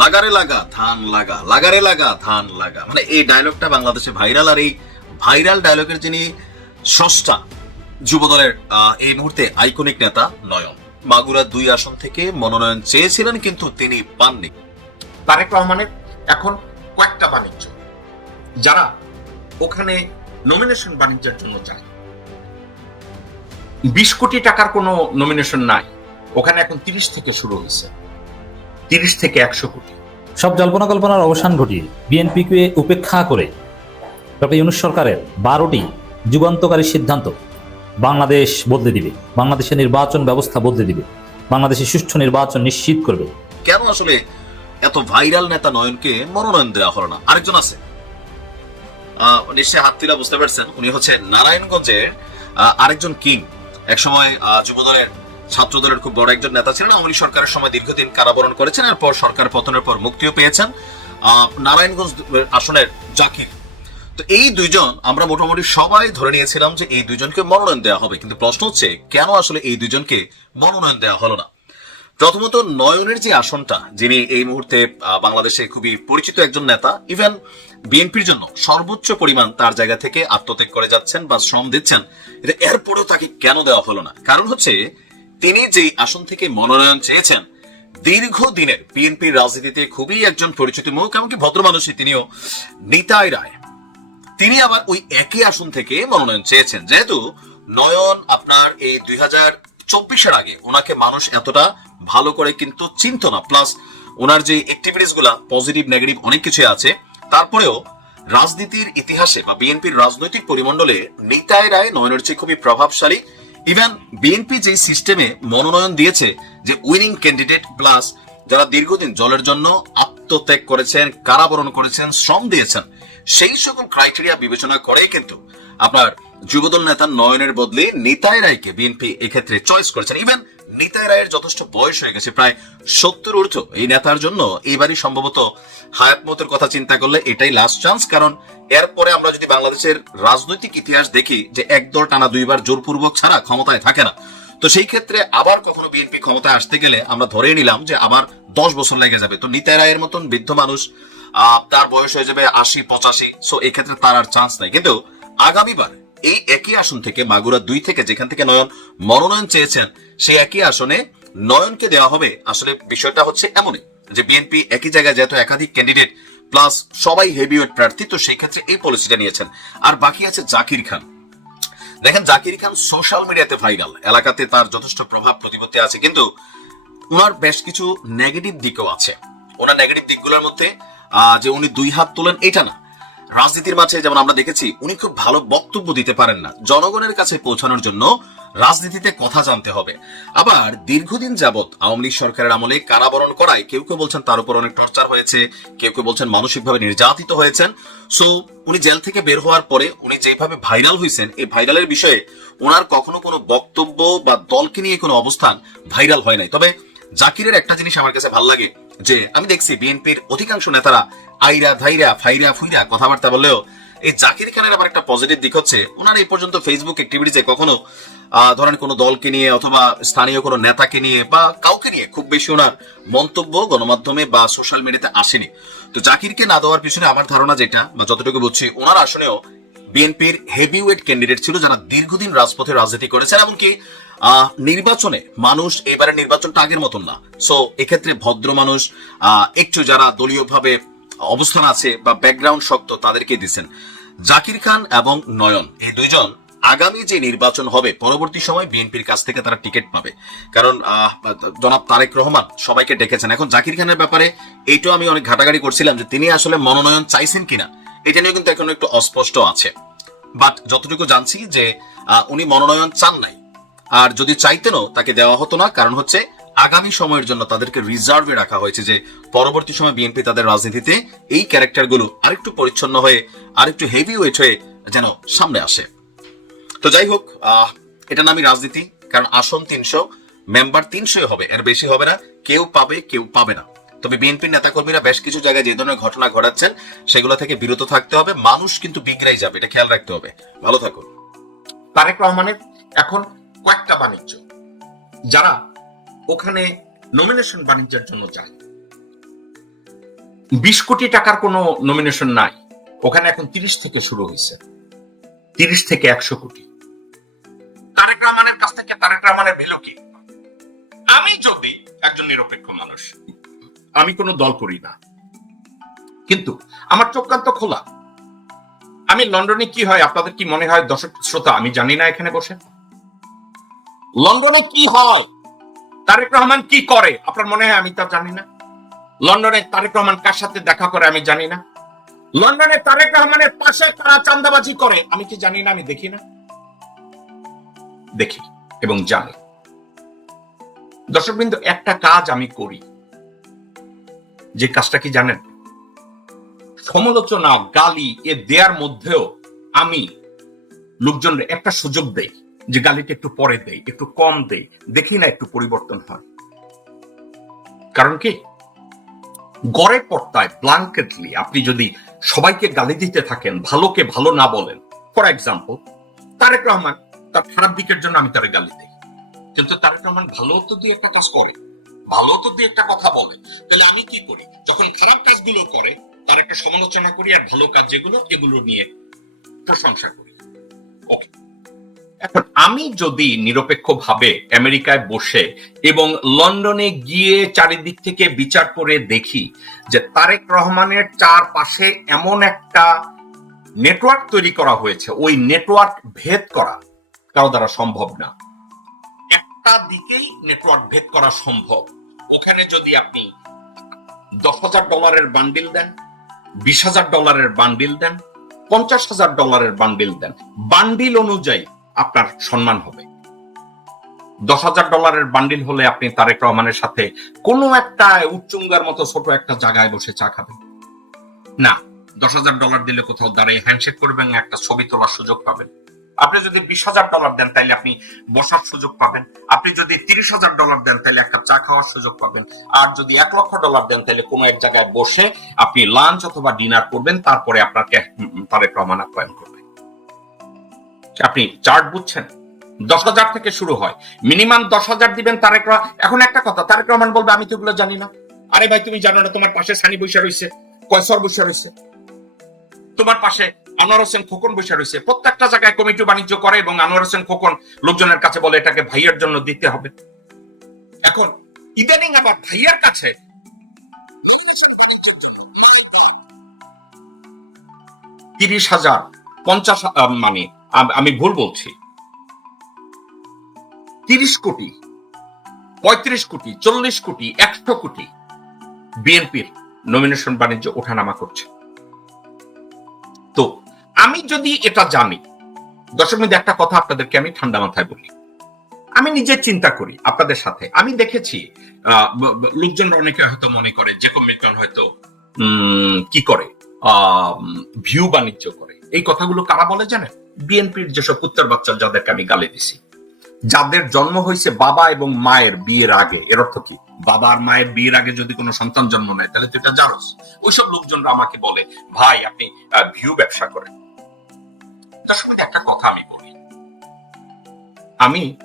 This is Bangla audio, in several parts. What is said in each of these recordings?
লাগারে লাগা ধান লাগা লাগারে লাগা ধান লাগা। মানে এই ডায়লগটা বাংলাদেশে ভাইরাল আর এই ভাইরাল ডায়লগের যিনি স্রষ্টা, যুবদলের এই মুহূর্তে আইকনিক নেতা নয়ন। মাগুরা দুই আসন থেকে মনোনয়ন চেয়েছিলেন কিন্তু তিনি পাননি। তারেক রহমানের এখন কয়েকটা বাণিজ্য। যারা ওখানে নমিনেশন বাণিজ্যের জন্য যায়। বিশ কোটি টাকার কোনো নমিনেশন নাই। ওখানে এখন তিরিশ থেকে শুরু হয়েছে। তিরিশ থেকে একশো কোটি। সব জল্পনা কল্পনার অবসান ঘটিয়ে বিএনপিকে উপেক্ষা করে ডক্টর ইউনুস সরকারের বারোটি যুগান্তকারী সিদ্ধান্ত বাংলাদেশ বদলে দিবে বাংলাদেশের নির্বাচন ব্যবস্থা বদলে দিবে বাংলাদেশের সুষ্ঠু নির্বাচন নিশ্চিত করবে। কেন আসলে এত ভাইরাল নেতা নয়নকে মনোনয়ন দেওয়া হলো না? আরেকজন আছে। আহ, নিশ্চয়ই হাত তুলা বুঝতে পারছেন উনি হচ্ছে নারায়ণগঞ্জের আহ, আরেকজন কিং। একসময় আহ, যুবদলের ছাত্রদলের খুব বড় একজন নেতা ছিলেন, আওয়ামী সরকারের সময় দীর্ঘদিন কারাবরণ করেছেন, এরপর সরকার পতনের পর মুক্তিও পেয়েছেন। নারায়ণগঞ্জ আসনের জাকির। তো এই দুইজন, আমরা মোটামুটি সবাই ধরে নিয়েছিলাম যে এই দুইজনকে মনোনয়ন দেওয়া হবে, কিন্তু প্রশ্ন হচ্ছে, কেন আসলে এই দুইজনকে মনোনয়ন দেওয়া হলো না? প্রথমত নয়নের যে আসনটা, যিনি এই মুহূর্তে বাংলাদেশে খুবই পরিচিত একজন নেতা, ইভেন বিএনপির জন্য সর্বোচ্চ পরিমাণ তার জায়গা থেকে আত্মত্যাগ করে যাচ্ছেন বা শ্রম দিচ্ছেন এটা এরপরেও তাকে কেন দেওয়া হলো না? কারণ হচ্ছে তিনি যেই আসন থেকে মনোনয়ন চেয়েছেন দীর্ঘদিনের বিএনপির রাজনীতিতে খুবই একজন পরিচিত মুখ, এমনকি ভদ্র মানুষই তিনিও, নিতাই রায়। তিনি আবার ওই একই আসন থেকে মনোনয়ন চেয়েছেন। যেহেতু নয়ন আপনার এই দুই হাজার চব্বিশের আগে ওনাকে মানুষ এতটা ভালো করে কিন্তু চিনত না। প্লাস ওনার যে অ্যাক্টিভিটিসগুলা পজিটিভ নেগেটিভ অনেক কিছু আছে। তারপরেও রাজনীতির ইতিহাসে বা বিএনপির রাজনৈতিক পরিমণ্ডলে নিতাই রায় নয়নের চেয়ে খুবই প্রভাবশালী। ইভেন বিএনপি যে সিস্টেমে মনোনয়ন দিয়েছে যে উইনিং ক্যান্ডিডেট প্লাস যারা দীর্ঘদিন জলের জন্য আত্মত্যাগ করেছেন, কারাবরণ করেছেন, শ্রম দিয়েছেন, সেই সকল ক্রাইটেরিয়া বিবেচনা করেই কিন্তু আপনার যুবদল নেতা নয়নের বদলে নিতাই রায়কে বিএনপি এক্ষেত্রে চয়েস করেছেন। ইভেন নিতাই রায়ের যথেষ্ট বয়স হয়ে গেছে, প্রায় সত্তর ঊর্ধ্ব। এই নেতার জন্য এইবারই সম্ভবত হায়াত মতের কথা চিন্তা করলে এটাই লাস্ট চান্স কারণ এরপরে আমরা যদি বাংলাদেশের রাজনৈতিক ইতিহাস দেখি যে একদল টানা দুইবার জোরপূর্বক ছাড়া ক্ষমতায় থাকে না, তো সেই ক্ষেত্রে আবার কখনো বিএনপি ক্ষমতায় আসতে গেলে আমরা ধরে নিলাম যে আবার দশ বছর লেগে যাবে। তো নিতাই রায়ের মতন বৃদ্ধ মানুষ তার বয়স হয়ে যাবে আশি, পঁচাশি সো এক্ষেত্রে তার আর চান্স নাই। কিন্তু আগামীবার এই একই আসন থেকে মাগুরা দুই থেকে যেখান থেকে নয়ন মনোনয়ন চেয়েছেন, সেই একই আসনে নয়নকে দেওয়া হবে। আসলে বিষয়টা হচ্ছে এমনই যে বিএনপি একই জায়গায় যেহেতু একাধিক ক্যান্ডিডেট প্লাস সবাই হেভিওয়েট প্রার্থী, তো সেই ক্ষেত্রে এই পলিসিটা নিয়েছেন। আর বাকি আছে জাকির খান। দেখেন, জাকির খান সোশ্যাল মিডিয়াতে ভাইরাল এলাকাতে তার যথেষ্ট প্রভাব প্রতিপত্তি আছে, কিন্তু ওনার বেশ কিছু নেগেটিভ দিকও আছে। ওনার নেগেটিভ দিকগুলোর মধ্যে যে উনি দুই হাত তোলেন, এটা না। রাজনীতির মাঝে, যেমন আমরা দেখেছি, উনি খুব ভালো বক্তব্য দিতে পারেন না। জনগণের কাছে পৌঁছানোর জন্য রাজনীতিতে কথা জানতে হবে। আবার দীর্ঘদিন যাবৎ আওয়ামী লীগ সরকারের আমলে কারাবরণ করায় কেউ কেউ বলছেন তার উপর অনেক টর্চার হয়েছে, কেউ কেউ বলছেন মানসিকভাবে নির্যাতিত হয়েছেন। সো উনি জেল থেকে বের হওয়ার পরে উনি যেভাবে ভাইরাল হয়েছেন এই ভাইরালের বিষয়ে ওনার কখনো কোনো বক্তব্য বা দলকে নিয়ে কোনো অবস্থান ভাইরাল হয় নাই। তবে জাকিরের একটা জিনিস আমার কাছে ভালো লাগে। যে আমি দেখছি বিএনপির অধিকাংশ নেতারা আইরা, ধাইরা, ফাইরা, ফুইরা কথাবার্তা বললেও এই জাকির খানের আবার একটা পজিটিভ দিক হচ্ছে ওনার এই পর্যন্ত ফেসবুক অ্যাক্টিভিটিতে কখনো ধরেন কোনো দলকে নিয়ে অথবা স্থানীয় কোনো নেতাকে নিয়ে বা কাউকে নিয়ে খুব বেশি ওনার মন্তব্য গণমাধ্যমে বা সোশ্যাল মিডিয়াতে আসেনি। তো জাকিরকে না দেওয়ার পিছনে আমার ধারণা যেটা, বা যতটুকু বুঝছি ওনার আসনেও বিএনপির হেভিওয়েট ক্যান্ডিডেট ছিল যারা দীর্ঘদিন রাজপথে রাজনীতি করেছেন, এমনকি নির্বাচনে মানুষ এবারে নির্বাচনটা আগের মতন না। সো এক্ষেত্রে ভদ্র মানুষ একটু যারা দলীয়ভাবে অবস্থান আছে বা ব্যাকগ্রাউন্ড শক্ত, তাদেরকে দিচ্ছেন। জাকির খান এবং নয়ন, এই দুইজন আগামী যে নির্বাচন হবে, পরবর্তী সময় বিএনপির কাছ থেকে তারা টিকিট পাবে। কারণ জনাব তারেক রহমান সবাইকে ডেকেছেন। এখন জাকির খানের ব্যাপারে এইটাও আমি অনেক ঘাটাঘাটি করছিলাম যে তিনি আসলে মনোনয়ন চাইছেন কিনা, এটা নিয়ে কিন্তু এখন একটু অস্পষ্ট আছে। বাট যতটুকু জানছি যে উনি মনোনয়ন চান নাই। আর যদি চাইতেনও তাকে দেওয়া হতো না, কারণ হচ্ছে আগামী সময়ের জন্য তাদেরকে রিজার্ভে রাখা হয়েছে যে পরবর্তী সময় বিএনপি তাদের রাজনীতিতে এই ক্যারেক্টারগুলো আরেকটু পরিচ্ছন্ন হয়ে, আরেকটু হেভি ওয়েট হয়ে যেন সামনে আসে। তো যাই হোক এটা নামই রাজনীতি, কারণ আসন তিনশো মেম্বার তিনশোই হবে, এর বেশি হবে না, কেউ পাবে কেউ পাবে না। তবে বিএনপির নেতাকর্মীরা বেশ কিছু জায়গায় যে ধরনের ঘটনা ঘটাচ্ছেন, সেগুলো থেকে বিরত থাকতে হবে, মানুষ কিন্তু বিগড়াই যাবে, এটা খেয়াল রাখতে হবে। ভালো থাকুন। তারেক রহমানের এখন কয়েকটা বাণিজ্য, যারা ওখানে নমিনেশন বাণিজ্যের জন্য যায়। বিশ কোটি টাকার কোনো নমিনেশন নাই। ওখানে এখন তিরিশ থেকে শুরু হয়েছে। তিরিশ থেকে একশো কোটি। তারেক রহমানের কাছ থেকে তারেক রহমানের ভ্যালু কি? আমি যদি একজন নিরপেক্ষ মানুষ, আমি কোনো দল করি না। কিন্তু আমার চোখ কান খোলা। আমি লন্ডনে কি হয়, আপনাদের কি মনে হয়, দর্শক, শ্রোতা, আমি জানি না এখানে বসে। লন্ডনে কি হয়? তারেক রহমান কি করে? আপনার মনে হয় আমি তা জানি না। লন্ডনে তারেক রহমান কার সাথে দেখা করে আমি জানি না। লন্ডনে তারেক রহমানের পাশে তারা চান্দাবাজি করে, আমি কি জানি না, আমি দেখি না। দেখি এবং জানি। দর্শকবৃন্দ, একটা কাজ আমি করি। যে কাজটা কি জানেন? সমালোচনা, গালি, এ দেয়ার মধ্যেও আমি লোকজনের একটা সুযোগ দেই। যে গালিটা একটু পরে দেই, একটু কম দেই, দেখি না একটু পরিবর্তন হয়। কারণ কি? গড়ে পর্তায় ব্লাঙ্কেটলি আপনি যদি সবাইকে গালি দিতে থাকেন, ভালোকে ভালো না বলেন ফর এক্সাম্পল তারেক রহমান তার খারাপ দিকের জন্য আমি তারে গালি দিই। কিন্তু তারেক রহমান ভালো তো দিয়ে একটা কাজ করে, ভালো তো দিয়ে একটা কথা বলে। তাহলে আমি কি করি? যখন খারাপ কাজগুলো করে, তার একটা সমালোচনা করি আর ভালো কাজ যেগুলো, এগুলো নিয়ে প্রশংসা করি। ওকে এখন আমি যদি নিরপেক্ষ ভাবে আমেরিকায় বসে এবং লন্ডনে গিয়ে চারিদিক থেকে বিচার করে দেখি যে তারেক রহমানের চারপাশে এমন একটা নেটওয়ার্ক তৈরি করা হয়েছে, ওই নেটওয়ার্ক ভেদ করা কারও দ্বারা সম্ভব না। একটা দিকেই নেটওয়ার্ক ভেদ করা সম্ভব। ওখানে যদি আপনি দশ হাজার ডলারের বান্ডিল দেন, বিশ হাজার ডলারের বান্ডিল দেন, পঞ্চাশ হাজার ডলারের বান্ডিল দেন, বান্ডিল অনুযায়ী আপনার সম্মান হবে। দশ হাজার ডলারের বান্ডিল হলে আপনি তারেক রহমানের সাথে কোনো একটা উচ্চুঙ্গার মতো ছোট একটা জায়গায় বসে চা খাবেন। না, দশ হাজার ডলার দিলে কোথাও দাঁড়িয়ে হ্যান্ডশেক করবেন, একটা ছবি তোলার সুযোগ পাবেন। আপনি যদি বিশ হাজার ডলার দেন, তাইলে আপনি বসার সুযোগ পাবেন। আপনি যদি তিরিশ হাজার ডলার দেন তাহলে একটা চা খাওয়ার সুযোগ পাবেন। আর যদি এক লক্ষ ডলার দেন তাহলে কোনো এক জায়গায় বসে আপনি লাঞ্চ অথবা ডিনার করবেন, তারপরে আপনাকে তারেক রহমান আপ্যায়ন করবে আপনি চার্ট বুঝছেন? দশ হাজার থেকে শুরু হয়। মিনিমাম দশ হাজার দিবেন তারেক রহ- এখন একটা কথা, তারেক রহমান বলবে, আমি তো এগুলো জানি না। আরে ভাই, তুমি জানো না, তোমার পাশে সানি বৈশা রয়েছে কয়সর বৈশা রয়েছে। তোমার পাশে আনোয়ার হোসেন খোকন বসে রয়েছে। প্রত্যেকটা জায়গায় কমিটি বাণিজ্য করে এবং আনোয়ার হোসেন খোকন লোকজনের কাছে বলে এটাকে ভাইয়ের জন্য দিতে হবে। এখন, ইদানিং আবার ভাইয়ার কাছে তিরিশ হাজার, পঞ্চাশ মানে আম- ভুল বলছি। তিরিশ কোটি, পঁয়ত্রিশ কোটি, চল্লিশ কোটি, একশো কোটি বিএনপির নমিনেশন বাণিজ্য ওঠানামা করছে। তো আমি যদি এটা জানি, দর্শক মধ্যে একটা কথা আপনাদেরকে আমি ঠান্ডা মাথায় বলি। আমি নিজে চিন্তা করি আপনাদের সাথে। আমি দেখেছি লোকজনরা অনেকে হয়তো মনে করে, যে মিল্টন হয়তো কি করে? ভিউ বাণিজ্য করে। এই কথাগুলো কারা বলে জানেন? বিএনপির যেসব উত্তর বাচ্চা যাদেরকে আমি গালি দিছি। যাদের জন্ম হয়েছে বাবা এবং মায়ের বিয়ের আগে, এর অর্থ কি? বাবা আর মায়ের বিয়ের আগে যদি কোনো সন্তান জন্ম নেয়, তাহলে তো এটা জারস ওইসব লোকজনরা আমাকে বলে, ভাই, আপনি ভিউ ব্যবসা করেন। তার সঙ্গে একটা কথা আমি বলি। আমি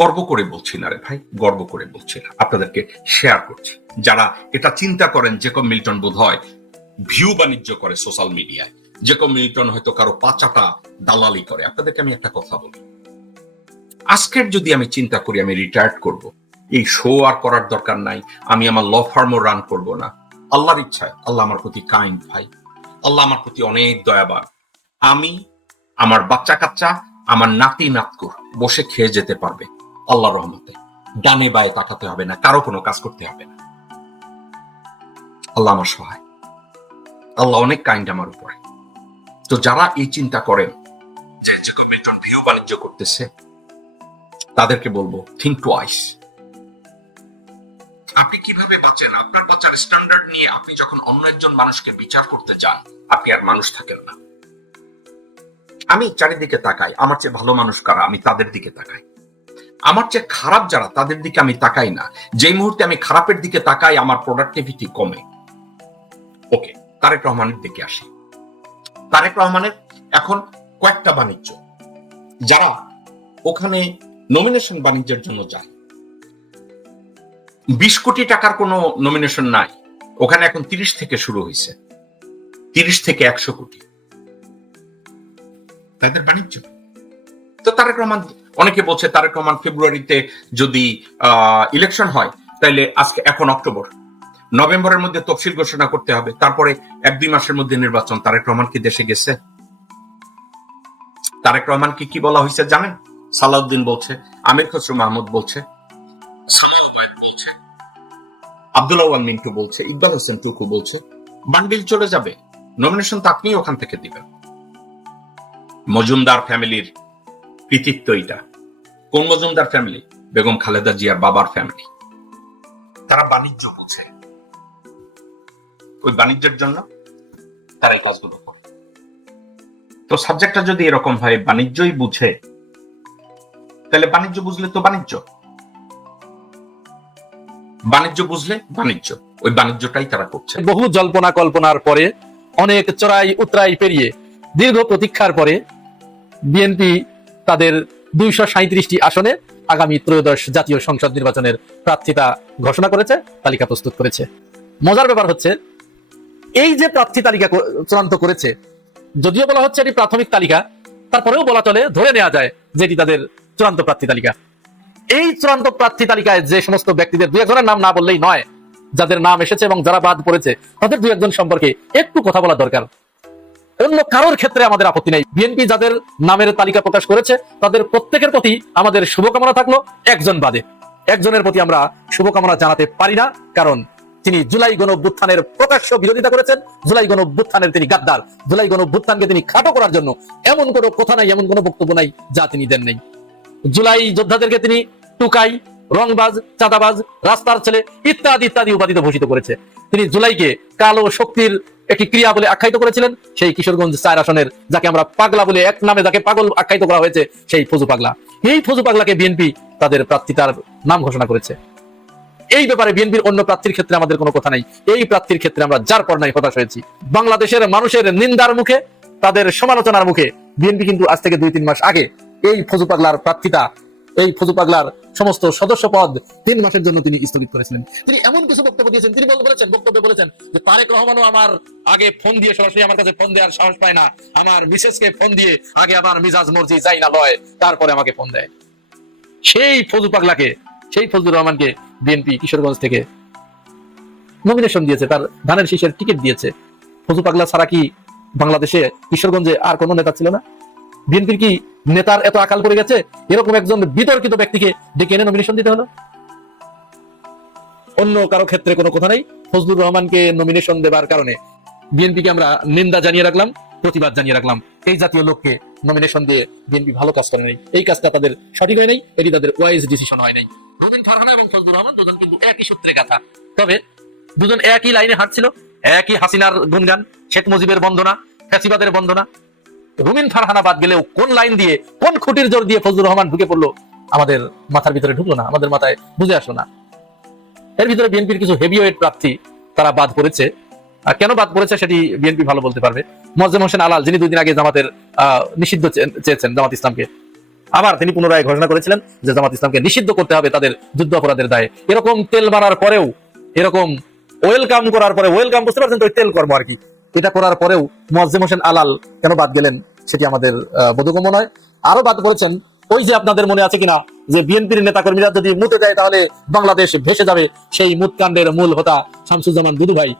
গর্ব করে বলছি না রে ভাই, গর্ব করে বলছি না। আপনাদেরকে শেয়ার করছি। যারা এটা চিন্তা করেন জেকব মিল্টন বোধ হয় ভিউ বাণিজ্য করে সোশ্যাল মিডিয়ায় জেকব মিল্টন হয়তো কারও পাচাটা দালালি করে। আপনাদেরকে আমি একটা কথা বলি। আজকের যদি আমি চিন্তা করি, আমি রিটায়ার্ড করব। এই শো আর করার দরকার নাই। আমি আমার ল ফার্মও রান করব না। আল্লাহর ইচ্ছায়। আল্লাহ আমার প্রতি কাইন্ড ভাই। আল্লাহ আমার প্রতি অনেক দয়াবান। আমি আমার বাচ্চা কাচ্চা, আমার নাতি নাতকুর বসে খেয়ে যেতে পারবে আল্লাহ রহমতে। ডানে বায়ে তাকাতে হবে না, কারও কোনো কাজ করতে হবে না। আল্লাহ আমার সহায়। আল্লাহ অনেক কাইন্ড আমার উপরে। তো যারা এই চিন্তা করেন, যে যে ভিউ বাণিজ্য করতেছে, তাদেরকে বলব থিঙ্ক টুয়াইস আপনি কীভাবে বাঁচেন? আপনার বাচ্চার স্ট্যান্ডার্ড নিয়ে আপনি যখন অন্য একজন মানুষকে বিচার করতে যান, আপনি আর মানুষ থাকেন না। আমি চারিদিকে তাকাই, আমার চেয়ে ভালো মানুষ কারা? আমি তাদের দিকে তাকাই। আমার চেয়ে খারাপ যারা, তাদের দিকে আমি তাকাই না। যেই মুহূর্তে আমি খারাপের দিকে তাকাই, আমার প্রোডাক্টিভিটি কমে। ওকে তারেক রহমানের দিকে আসি। তারেক রহমানের এখন কয়েকটা বাণিজ্য। যারা ওখানে নমিনেশন বাণিজ্যের জন্য যায়। বিশ কোটি টাকার কোনো নমিনেশন নাই। ওখানে এখন তিরিশ থেকে শুরু হয়েছে। তিরিশ থেকে একশো কোটি। তাদের বাণিজ্য। তো তারেক রহমান, অনেকে বলছে তারেক রহমান ফেব্রুয়ারিতে যদি ইলেকশন হয় তাহলে আজকে এখন অক্টোবর। নভেম্বরের মধ্যে তফসিল ঘোষণা করতে হবে, তারপরে এক দুই মাসের মধ্যে নির্বাচন। তারেক রহমান কি দেশে গেছে? তারেক রহমানকে কি কি বলা হয়েছে জানেন? সালাউদ্দিন বলছে, আমির খসরু মাহমুদ বলছে মিন্টু বলছে, ইকবাল হোসেন টুকু বলছে বান্ডিল চলে যাবে। নমিনেশন তো আপনি ওখান থেকে দিবেন। মজুমদার ফ্যামিলির কৃতিত্ব এটা কোন মজুমদার ফ্যামিলি? বেগম খালেদা জিয়ার বাবার ফ্যামিলি। তারা বাণিজ্য বুঝে। ওই বাণিজ্যের জন্য তারা এই কাজগুলো করে। তো সাবজেক্টটা যদি এরকম হয়, বাণিজ্যই বুঝে, তাহলে বাণিজ্য বুঝলে তো বাণিজ্য। বাণিজ্য বুঝলে বাণিজ্য, ওই বাণিজ্যটাই তারা করছে। বহু জল্পনা কল্পনার পরে, অনেক চড়াই উতরাই পেরিয়ে, দীর্ঘ প্রতীক্ষার পরে, বিএনপি তাদের দুইশো সাঁত্রিশটি আসনে আগামী ত্রয়োদশ জাতীয় সংসদ নির্বাচনের প্রার্থিতা ঘোষণা করেছে, তালিকা প্রস্তুত করেছে। মজার ব্যাপার হচ্ছে এই যে প্রার্থী তালিকা চূড়ান্ত করেছে, যদিও বলা হচ্ছে এটি প্রাথমিক তালিকা, তারপরেও বলা চলে, ধরে নেওয়া যায় যে এটি তাদের চূড়ান্ত প্রার্থী তালিকা। এই চূড়ান্ত প্রার্থী তালিকায় যে সমস্ত ব্যক্তিদের দুই একজনের নাম না বললেই নয়, যাদের নাম এসেছে এবং যারা বাদ পড়েছে, তাদের দুই একজন সম্পর্কে একটু কথা বলা দরকার। অন্য কারোর ক্ষেত্রে আমাদের আপত্তি নেই। বিএনপি যাদের নামের তালিকা প্রকাশ করেছে, তাদের প্রত্যেকের প্রতি আমাদের শুভকামনা থাকল একজন বাদে। একজনের প্রতি আমরা শুভকামনা জানাতে পারি না, কারণ তিনি জুলাই গণ অভ্যুত্থানের প্রকাশ্য বিরোধিতা করেছেন। জুলাই গণ অভ্যুত্থানের তিনি গাদ্দার। জুলাই গণ অভ্যুত্থানকে তিনি খাটো করার জন্য এমন কোনো কথা নাই, এমন কোনো বক্তব্য নাই যা তিনি দেন নাই। জুলাই যোদ্ধাদেরকে তিনি টুকাই, রংবাজ, চাঁদাবাজ, রাস্তার ছেলে ইত্যাদি ইত্যাদি উপাধিতে ভূষিত করেছে। তিনি জুলাইকে কালো শক্তির একটি ক্রিয়া বলে আখ্যায়িত করেছিলেন। সেই কিশোরগঞ্জ চার আসনের যাকে আমরা পাগলা বলে এক নামে যাকে পাগল আখ্যায়িত করা হয়েছে, সেই ফজু পাগলা। এই ফজু পাগলাকে বিএনপি তাদের প্রার্থিতার নাম ঘোষণা করেছে। এই ব্যাপারে বিএনপির অন্য প্রার্থীর ক্ষেত্রে আমাদের কোনো কথা নাই। এই প্রার্থীর ক্ষেত্রে আমরা যার পর নাই হতাশ হয়েছি। বাংলাদেশের মানুষের নিন্দার মুখে, তাদের সমালোচনার মুখে বিএনপি কিন্তু আজ থেকে দুই তিন মাস আগে এই ফজু পাগলার প্রার্থিতা এই ফজু পাগলার সমস্ত সদস্য পদ তিন মাসের জন্য তিনি স্থগিত করেছিলেন। তিনি এমন কিছু বক্তব্য দিয়েছেন, তিনি বলেছেন, বক্তব্যে বলেছেন যে তারেক রহমানও আমার আগে ফোন দিয়ে সরাসরি আমার কাছে ফোন দেওয়ার সাহস পায় না। আমার মিসেসকে ফোন দিয়ে আগে আমার মিজাজ মর্জি যাই না লয়, তারপরে আমাকে ফোন দেয়। সেই ফজু পাগলাকে সেই ফজলুর রহমানকে বিএনপি কিশোরগঞ্জ থেকে নমিনেশন দিয়েছে, তার ধানের শীষের টিকিট দিয়েছে। ফজু পাগলা ছাড়া কি বাংলাদেশে কিশোরগঞ্জে আর কোনো নেতা ছিল না? বিএনপির কি নেতার এত আকাল পড়ে গেছে? এরকম একজন বিতর্কিত ব্যক্তিকে ডেকে এনে নমিনেশন দিতে হলো? অন্য কারও ক্ষেত্রে কোনো কথা নাই। ফজলুর রহমানকে নমিনেশন দেবার কারণে বিএনপিকে আমরা নিন্দা জানিয়ে রাখলাম, প্রতিবাদ জানিয়ে রাখলাম। এই জাতীয় লোককে নমিনেশন দিয়ে বিএনপি ভালো কাজ করে নাই। এই কাজটা তাদের সঠিক হয় নাই, এটি তাদের ওয়াইজ ডিসিশন হয় নাই। রবিন ফারহানা এবং ফজলুর রহমান, দুজন কিন্তু একই সূত্রে কথা তবে দুজন একই লাইনে হাঁটছিল, একই হাসিনার গুনগান শেখ মুজিবের বন্দনা, ফ্যাসিবাদের বন্দনা। রুমিন ফারহানা বাদ গেলেও কোন লাইন দিয়ে, কোন খুঁটির জোর দিয়ে ফজলুর রহমান ঢুকে পড়ল, আমাদের মাথার ভিতরে ঢুকলো না, আমাদের মাথায় বুঝে আসলো না। এর ভিতরে বিএনপির কিছু হেভিওয়েট প্রার্থী তারা বাদ পড়েছে। আর কেন বাদ পড়েছে সেটি বিএনপি ভালো বলতে পারবে। মজ্জেম হোসেন আলাল, যিনি দুই দিন আগে জামাতের নিষিদ্ধ চেয়েছেন জামাত ইসলামকে। আবার তিনি পুনরায় ঘোষণা করেছিলেন যে জামাত ইসলামকে নিষিদ্ধ করতে হবে তাদের যুদ্ধ অপরাধের দায়ে। এরকম তেল মারার পরেও, এরকম ওয়েলকাম করার পরে ওয়েলকাম বুঝতে পারছেন তো তেল কর্ম আর কি। এটা করার পরেও মোয়াজ্জেম হোসেন আলাল কেন বাদ গেলেন সেটি আমাদের বোধগম্য নয়। আরও বাদ করেছেন ওই যে আপনাদের মনে আছে কিনা, যে বিএনপির নেতাকর্মীরা যদি মুতে দেয় তাহলে বাংলাদেশ ভেসে যাবে, সেই মুতকাণ্ডের মূল হোতা শামসুজ্জামান দুদু ভাই,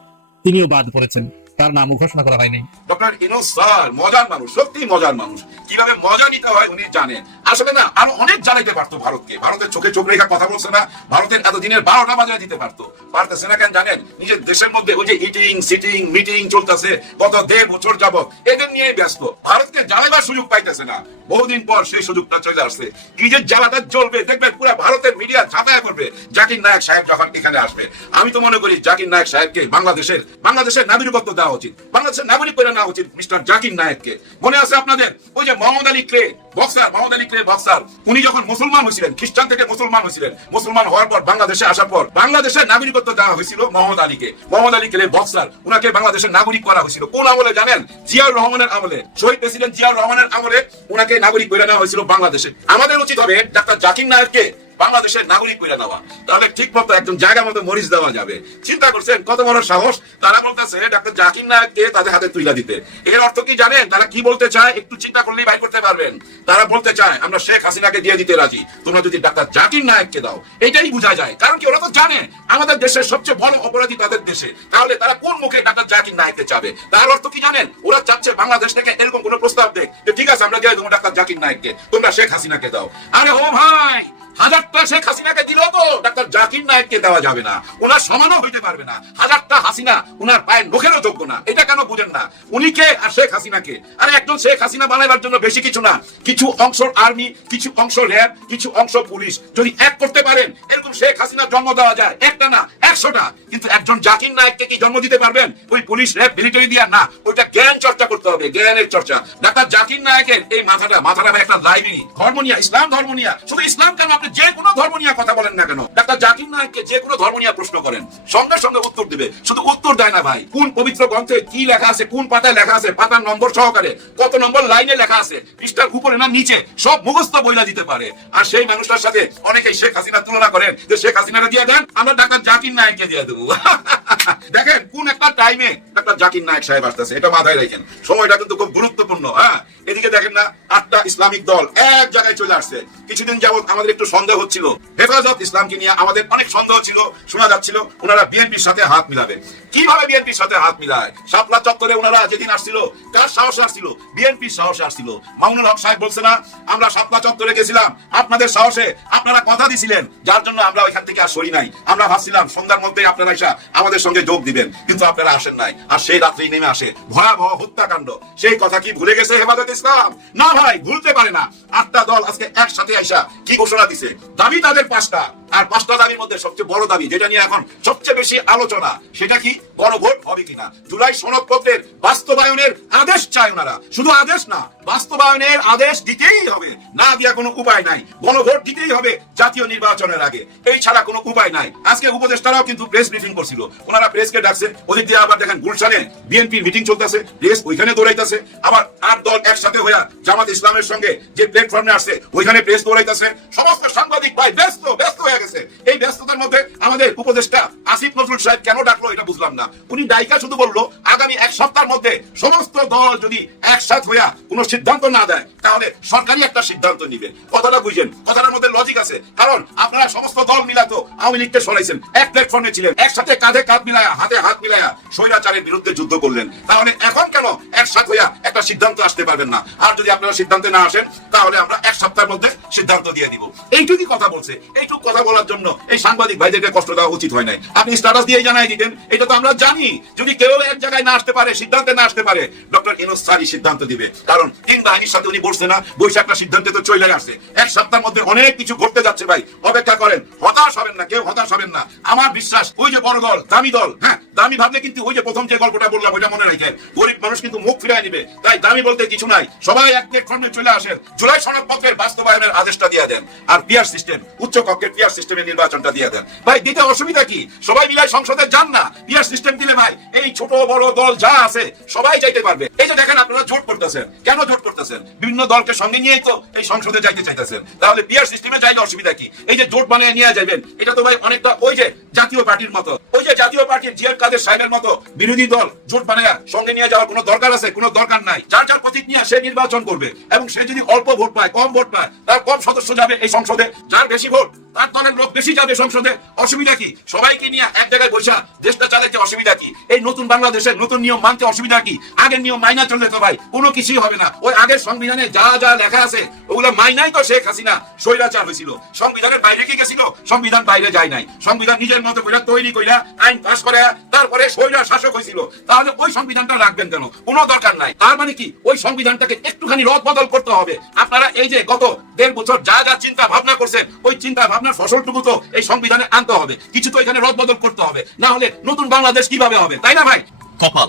তিনিও বাদ পড়েছেন। তার নামও ঘোষণা করা হয়নি। ডক্টর ইনোস স্যার, মজার মানুষ সত্যি মজার মানুষ। কীভাবে মজা নিতে হয় উনি জানেন। আসলে না, আরও অনেক জানাইতে পারতো ভারতকে। ভারতের চোখে চোখ রেখা কথা বলছে না, ভারতের এত দিনের বারোটা বাজায় দিতে পারতো। পারতেছে না কেন জানেন? নিজের দেশের মধ্যে ওই যে ইটিং সিটিং মিটিং চলতেছে গত দেড় বছর যাবত এদের নিয়ে ব্যস্ত। ভারতকে জ্বালাবার সুযোগ পাইতেছে না। বহুদিন পর সেই সুযোগটা চলে আসছে। কি যে জ্বালাটা জ্বলবে, দেখবেন পুরো ভারতের মিডিয়া ছাপায়া করবে, জাকির নায়ক সাহেব যখন এখানে আসবে। আমি তো মনে করি জাকির নায়ক সাহেবকে বাংলাদেশের বাংলাদেশের নাগরিকত্ব দেওয়া উচিত। বাংলাদেশের নাগরিক করে নেওয়া উচিত মিস্টার জাকির নায়ককে। মনে আছে আপনাদের? ওই যে Muhammad Ali Clay boxer Muhammad Ali Clay boxer উনি যখন মুসলমান হয়েছিলেন খ্রিস্টান থেকে মুসলমান হয়েছিলেন মুসলমান হওয়ার পর বাংলাদেশে আসার পর বাংলাদেশের নাগরিকত্ব দেওয়া হয়েছিল মোহাম্মদ আলীকে। মোহাম্মদ আলী বক্সার, উনাকে বাংলাদেশের নাগরিক করা হয়েছিল। কোন আমলে জানেন? জিয়াউর রহমানের আমলে। শহীদ প্রেসিডেন্ট জিয়াউর রহমানের আমলে উনাকে নাগরিক করে নেওয়া হয়েছিল বাংলাদেশে। আমাদের উচিত হবে ডাক্তার জাকির নায়ককে বাংলাদেশের নাগরিক করে নেওয়া। তাহলে ঠিক মতো একজন জায়গা মতো মরিচ দেওয়া যাবে। চিন্তা করছেন কত বড় সাহস? তারা বলতেছে, ডাক্তার জাকির নায়ককে তাদের হাতে তুইলা দিতে? এর অর্থ কি জানেন? তারা কি বলতে চায়? একটু চিন্তা করলেই বাইর করতে পারবেন। তারা বলতে চায়, আমরা শেখ হাসিনাকে দিয়ে দিতে রাজি। তোমরা যদি ডাক্তার জাকির নায়ককে দাও। এটাই বোঝা যায়। কারণ কি ওরা তো জানে, আমাদের দেশের সবচেয়ে বড় অপরাধী তাদের দেশে। তাহলে তারা কোন মুখে ডাক্তার জাকির নায়ককে চাবে? তার অর্থ কি জানেন? ওরা চাচ্ছে বাংলাদেশ থেকে এরকম কোন প্রস্তাব দেখ যে, ঠিক আছে, আমরা যাই দেবো ডাক্তার জাকির নায়ককে। তোমরা শেখ হাসিনাকে দাও। আরে ও ভাই! হাজারটা শেখ হাসিনাকে দিল তো ডাক্তার জাকির নায়ককে দেওয়া যাবে না। ওনার সমানও হইতে পারবে না। হাজারটা হাসিনা ওনার পায়ের নখেরও যোগ্য না। এটা কেন বুঝেন না? উনি কে আর শেখ হাসিনাকে? আরে একজন শেখ হাসিনা বানাবার জন্য বেশি কিছু না। কিছু অংশ আর্মি, কিছু অংশ র্যাব, কিছু অংশ পুলিশ। যদি এক করতে পারেন, এরকম শেখ হাসিনা জন্ম দেওয়া যায়। একটা না, একশোটা। কিন্তু একজন জাকির নায়ককে কি জন্ম দিতে পারবেন? ওই পুলিশ, র্যাব মিলিটারি দিয়া? না। ওইটা জ্ঞান চর্চা করতে হবে, জ্ঞানের চর্চা। ডাক্তার জাকির নায়কের এই মাথাটা মাথাটা একটা লাইব্রেরি ধর্ম নিয়ে, ইসলাম ধর্ম নিয়ে। শুধু ইসলাম কেন আপনি যে কোনো ধর্ম নিয়ে কথা বলেন না কেন? ডাক্তার জাকির নায়ককে যে কোনো ধর্ম নিয়ে প্রশ্ন করেন, সঙ্গে সঙ্গে উত্তর দিবে। শুধু উত্তর দেয় না ভাই, কোন পবিত্র গ্রন্থে কি লেখা আছে, কোন পাতায় লেখা আছে, পাতার নম্বর সহকারে, কত নম্বর লাইনে লেখা আছে, পৃষ্ঠার উপরে না নিচে, সব মুখস্থ বইলা দিতে পারে। আর সেই মানুষটার সাথে অনেকেই শেখ হাসিনা তুলনা করেন যে শেখ হাসিনারে দিয়ে দেন, আমরা ডাক্তার জাকির নায়ককে দিয়ে দেবো। দেখেন, কোন একটা টাইমে ডাক্তার জাকির নায়ক সাহেব আসতেছে, এটা মাথায় রাখেন। সময়টা কিন্তু খুব গুরুত্বপূর্ণ হ্যাঁ? এদিকে দেখেন না, আটটা ইসলামিক দল এক জায়গায় চলে আসছে। কিছুদিন যাবত আমাদের একটু সন্দেহ হচ্ছিল। হেফাজত ইসলামকে নিয়ে আমাদের অনেক সন্দেহ ছিল, শোনা যাচ্ছিল ওনারা বিএনপির সাথে হাত মিলাবে। কীভাবে বিএনপির সাথে হাত মিলায়? শাপলা চত্বরে ওনারা যেদিন আসছিল, কার সাহস আসছিল? বিএনপির সাহস আসছিল। মামুনুল হক সাহেব বলছে না, আমরা শাপলা চত্বরে গেছিলাম, আপনাদের সাহসে আপনারা কথা দিছিলেন, যার জন্য আমরা ওইখান থেকে আর সরি নাই। আমরা ভাবছিলাম, সন্ধ্যার মধ্যে আপনারা এসে আমাদের সঙ্গে যোগ দিবেন, কিন্তু আপনারা আসেন নাই। আর সেই রাত্রেই নেমে আসে ভয়াবহ হত্যাকাণ্ড। সেই কথা কি ভুলে গেছে হেফাজত ইসলাম? না ভাই, ভুলতে পারে না। আটটা দল আজকে একসাথে আইসা কি ঘোষণা দিছে? দাবি তাদের পাঁচটা, আর পাঁচটা দাবির মধ্যে সবচেয়ে বড় দাবি, যেটা নিয়ে এখন সবচেয়ে বেশি আলোচনা, সেটা কি গণভোট হবে কিনা? জুলাই সনদপত্রের বাস্তবায়নের আদেশ চায় ওনারা। শুধু আদেশ না, বাস্তবায়নের আদেশ দিতেই হবে। না দিয়া কোনো উপায় নাই। গণভোট দিতেই হবে জাতীয় নির্বাচনের আগে। এই ছাড়া কোনো উপায় নাই। আজকে উপদেষ্টারাও কিন্তু প্রেস ব্রিফিং করছিল। ওনারা প্রেসকে ডাকছে ওদিক দিয়ে আবার দেখেন গুলশানে বিএনপির মিটিং চলতেছে। প্রেস ওইখানে দৌড়াইতেছে। আবার আর দল একসাথে হইয়া জামাত ইসলামের সঙ্গে যে প্ল্যাটফর্মে আসছে, ওইখানে প্রেস দৌড়াইতেছে। সমস্ত সাংবাদিক ভাই ব্যস্ত ব্যস্ত হয়ে গেছে। এই ব্যস্ততার মধ্যে আমাদের উপদেষ্টা আসিফ নজরুল সাহেব কেন ডাকলো এটা বুঝলাম না। উনি ডাইকা শুধু বলল, আগামী এক সপ্তাহের মধ্যে সমস্ত দল যদি একসাথ হইয়া কোনো সিদ্ধান্ত না দেয়, তাহলে সরকারি একটা সিদ্ধান্ত নিবে। কথাটা বুঝেন, কথাটার মধ্যে লজিক আছে। কারণ আপনারা সমস্ত দল মিলাতো আওয়ামী লীগকে সরাইছেন, এক প্ল্যাটফর্মে ছিলেন, একসাথে কাঁধে কাঁধ মিলায়া, হাতে হাত মিলায়া স্বৈরাচারের বিরুদ্ধে যুদ্ধ করলেন। তাহলে এখন কেন একসাথ হইয়া একটা সিদ্ধান্ত আসতে পারবেন না। আর যদি আপনারা সিদ্ধান্তে না আসেন, তাহলে আমরা এক সপ্তাহের মধ্যে সিদ্ধান্ত দিয়ে দিব। এইটুকুই কথা বলছে। এইটুকু কথা বলার জন্য এই সাংবাদিক ভাইদেরকে কষ্ট দেওয়া উচিত হয় নাই। আপনি স্ট্যাটাস দিয়ে জানাই দিতেন। এটা তো আমরা জানি। যদি কেউ এক জায়গায় না আসতে পারে, সিদ্ধান্তে না আসতে পারে, ডক্টর ইনোস স্যারই সিদ্ধান্ত দিবে। কারণ কিং বাহিনীর সাথে উনি বসছে না, বৈশাখ একটা সিদ্ধান্তে তো চলে আসছে। এক সপ্তাহের মধ্যে অনেক কিছু ঘটতে যাচ্ছে ভাই। অপেক্ষা করেন, হতাশ হবেন না, কেউ হতাশ হবেন না। আমার বিশ্বাস, ওই যে বড় দল, দামি দল হ্যাঁ দামি ভাবলে কিন্তু ওই যে প্রথম যে গল্পটা বললাম, ওইটা মনে রাখেন। গরিব মানুষ কিন্তু মুখ ফিরায় নিবে। তাই দামি বলতে কিছু নাই। সবাই এক প্ল্যাটফর্মে চলে আসেন। জুলাই সনদপত্রের বাস্তবায়নের আদেশটা দিয়ে দেন আর পিয়ার সিস্টেম উচ্চ কক্ষের পিয়ার সিস্টেমের নির্বাচনটা দিয়ে দেন। ভাই, দিতে অসুবিধা কি? সবাই মিলাই সংসদে যান না। পিয়ার সিস্টেম দিলে ভাই, এই ছোট বড় দল যা আছে, সবাই যাইতে পারবে। এই যে দেখেন আপনারা জোট করতেছেন। কেন জোট করতেছেন? বিভিন্ন দলকে সঙ্গে নিয়েই তো এই সংসদে যাইতে চাইতেছেন। তাহলে পিয়ার সিস্টেমে যাইলে অসুবিধা কি? এই যে জোট বানিয়ে নিয়ে যাবেন এটা তো ভাই অনেকটা ওই যে জাতীয় পার্টির মতো। ওই যে জাতীয় পার্টির জিয়ার কাদের সাহেবের মতো বিরোধী দল জোট বানায় সঙ্গে নিয়ে যাওয়ার কোনো দরকার আছে? কোনো দরকার নাই। যার যার প্রতীক নিয়ে সে নির্বাচন করবে। এবং সে যদি অল্প ভোট পায়, কম ভোট পায়, তার কম সদস্য যাবে এই সংসদে। যার বেশি ভোট, তার দলের লোক বেশি যাবে সংসদে। অসুবিধা কি? সবাইকে নিয়ে এক জায়গায় বসা দেশটা চালাইতে অসুবিধা কি? এই নতুন বাংলাদেশের নতুন নিয়ম মানতে অসুবিধা কি? আগের নিয়ম মাইনা চললে তো ভাই, কোনো কিছুই হবে না। ওই আগের সংবিধানে যা যা লেখা আছে, ওগুলো মাইনাই তো শেখ হাসিনা স্বৈরাচার হয়েছিল। সংবিধানের বাইরে কি গেছিল? সংবিধান বাইরে যায় নাই। সংবিধান নিজের মতো করে তৈরি কইরা, আইন পাস করে তারপরে স্বৈরা শাসক হয়েছিল। তাহলে ওই সংবিধানটা রাখবেন কেন? কোনো দরকার নাই। তার মানে কি? ওই সংবিধানটাকে একটুখানি রদ বদল করতে হবে। আপনারা এই যে গত দেড় বছর যা যা চিন্তা ভাবনা করছেন, ওই চিন্তা ভাবনার ফসলটুকু তো এই সংবিধানে আনতে হবে। কিছু তো এখানে রদ বদল করতে হবে। না হলে নতুন বাংলাদেশ কীভাবে হবে? তাই না ভাই? কপাল।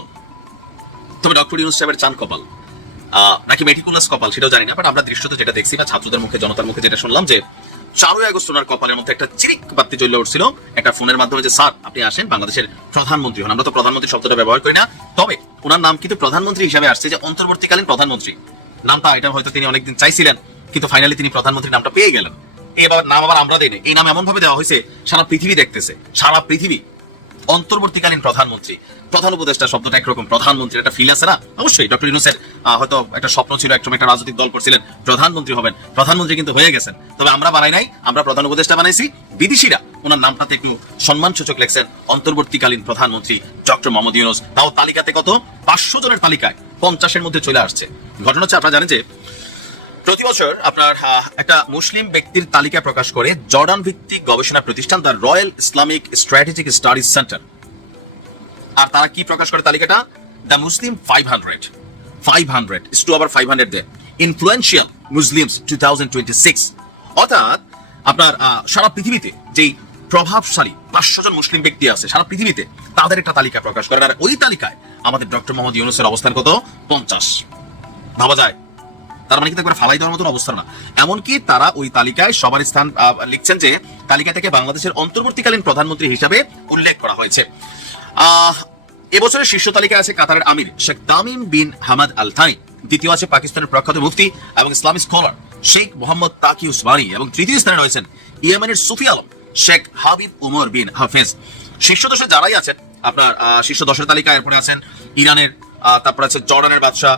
তবে ডক্টর ইউনুস সাহেবের চান কপাল। নাকি মেটিকুলাস কপাল সেটাও জানি না বাট আমরা দৃশ্যত যেটা দেখছি বা ছাত্রদের মুখে, জনতার মুখে যেটা শুনলাম যে চারই আগস্ট ওনার কপালের মধ্যে একটা চিরিক বাতি জ্বলে উঠছিল। একটা ফোনের মাধ্যমে যে, স্যার, আপনি আসেন, বাংলাদেশের প্রধানমন্ত্রী হন। আমরা তো প্রধানমন্ত্রী শব্দটা ব্যবহার করি না। তবে ওনার নাম কিন্তু প্রধানমন্ত্রী হিসাবে আসছে যে অন্তর্বর্তীকালীন প্রধানমন্ত্রী। নামটা এটা হয়তো তিনি অনেকদিন চাইছিলেন, কিন্তু ফাইনালি তিনি প্রধানমন্ত্রী নামটা পেয়ে গেলেন। এবার নাম আবার আমরা দেই। এই নাম এমন ভাবে দেওয়া হয়েছে, সারা পৃথিবী দেখতেছে। সারা পৃথিবী। অন্তর্বর্তীকালীন প্রধানমন্ত্রী। প্রধান উপদেষ্টা শব্দটা একরকম প্রধানমন্ত্রী একটা ফিল আছে না? অবশ্যই ডক্টর ইউনুসের হয়তো একটা স্বপ্ন ছিল একসময় একটা রাজনৈতিক দল করছিলেন, প্রধানমন্ত্রী হবেন। প্রধানমন্ত্রী কিন্তু হয়ে গেছেন। তবে আমরা বানাই নাই, আমরা প্রধান উপদেষ্টা বানাইছি, বিদেশিরা ওনার নামটাতে একটু সম্মান সূচক লেখছেন, অন্তর্বর্তীকালীন প্রধানমন্ত্রী ডক্টর মোহাম্মদ ইউনুস। তাও তালিকাতে কত? পাঁচশো জনের তালিকায় পঞ্চাশের মধ্যে চলে আসছে। ঘটনা হচ্ছে, আপনারা জানেন যে প্রতি বছর আপনার একটা মুসলিম ব্যক্তির তালিকা প্রকাশ করে জর্ডান ভিত্তিক গবেষণা প্রতিষ্ঠান, the royal Islamic strategic studies centre. আর তারা কি প্রকাশ করে তালিকাটা? The Muslim five hundred. Five hundred to আবার ফাইভ হান্ড্রেড দে। Influential Muslims two thousand twenty six. অর্থাৎ আপনার সারা পৃথিবীতে যেই প্রভাবশালী পাঁচশো জন মুসলিম ব্যক্তি আছে, সারা পৃথিবীতে তাদের একটা তালিকা প্রকাশ করে আর ওই তালিকায় আমাদের ডক্টর মোহাম্মদ ইউনুসের অবস্থান কত? পঞ্চাশ। ভাবা যায়? তার মানে কিন্তু একবার ফালাই দেওয়ার মতন অবস্থা না। এমনকি তারা ওই তালিকায় সবার স্থান লিখছেন যে তালিকা থেকে বাংলাদেশের অন্তর্বর্তীকালীন প্রধানমন্ত্রী হিসাবে উল্লেখ করা হয়েছে। এবছরের শীর্ষ তালিকায় আছে কাতারের আমির Sheikh Tamim bin Hamad Al Thani দ্বিতীয় আছে পাকিস্তানের প্রখ্যাত মুফতি এবং ইসলামী স্কলার শেখ মোহাম্মদ তাকি উসমানী এবং তৃতীয় স্থানে রয়েছেন ইয়েমেনের সুফি আলম শেখ হাবিব উমর বিন হাফেজ। শীর্ষ দশে যারাই আছেন, আপনার শীর্ষ দশের তালিকায় এরপরে আছেন ইরানের তারপর আছে জর্ডানের বাদশাহ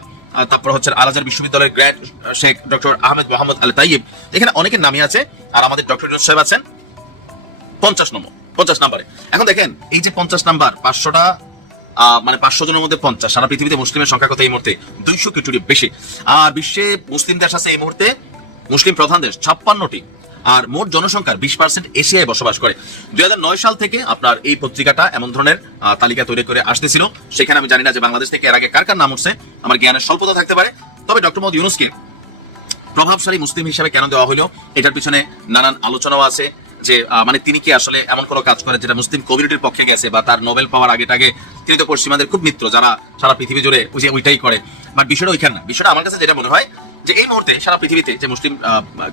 তারপর হচ্ছে আল আজহার বিশ্ববিদ্যালয়ের grand sheikh doctor Ahmed Mohamed Al Tayeb এখানে অনেকের নামই আছে, আর আমাদের ডক্টর সাহেব আছেন। পঞ্চাশ নম্বর, পঞ্চাশ নাম্বারে। এখন দেখেন, এই যে পঞ্চাশ নাম্বার, পাঁচশোটা মানে পাঁচশো জনের মধ্যে পঞ্চাশ, সারা পৃথিবীতে মুসলিমের সংখ্যা কত এই মুহূর্তে দুইশো কোটির বেশি। আর বিশ্বে মুসলিম দেশ আছে এই মুহূর্তে, মুসলিম প্রধান দেশ, ছাপ্পান্নটি। আর মোট জনসংখ্যার বিশ পার্সেন্ট এশিয়ায় বসবাস করে। দুই হাজার নয় সাল থেকে আপনার এই পত্রিকাটা এমন ধরনের তালিকা তৈরি করে আসতেছিল। সেখানে আমি জানি না যে বাংলাদেশ থেকে এর আগে কার কার নাম উঠছে। আমার জ্ঞানের স্বল্পতা থাকতে পারে। তবে ডক্টর মোহাম্মদ ইউনুসকে প্রভাবশালী মুসলিম হিসাবে কেন দেওয়া হলো, এটার পিছনে নানান আলোচনাও আছে যে মানে তিনি কি আসলে এমন কোনো কাজ করেন যেটা মুসলিম কমিউনিটির পক্ষে গেছে বা তার নোবেল পাওয়ার আগে টাগে তিনি তো পশ্চিমাদের খুব মিত্র, যারা সারা পৃথিবী জুড়ে ওইটাই করে। বাট বিষয়টা ওইখানে না। বিষয়টা আমার কাছে যেটা মনে হয় যে এই মুহূর্তে সারা পৃথিবীতে যে মুসলিম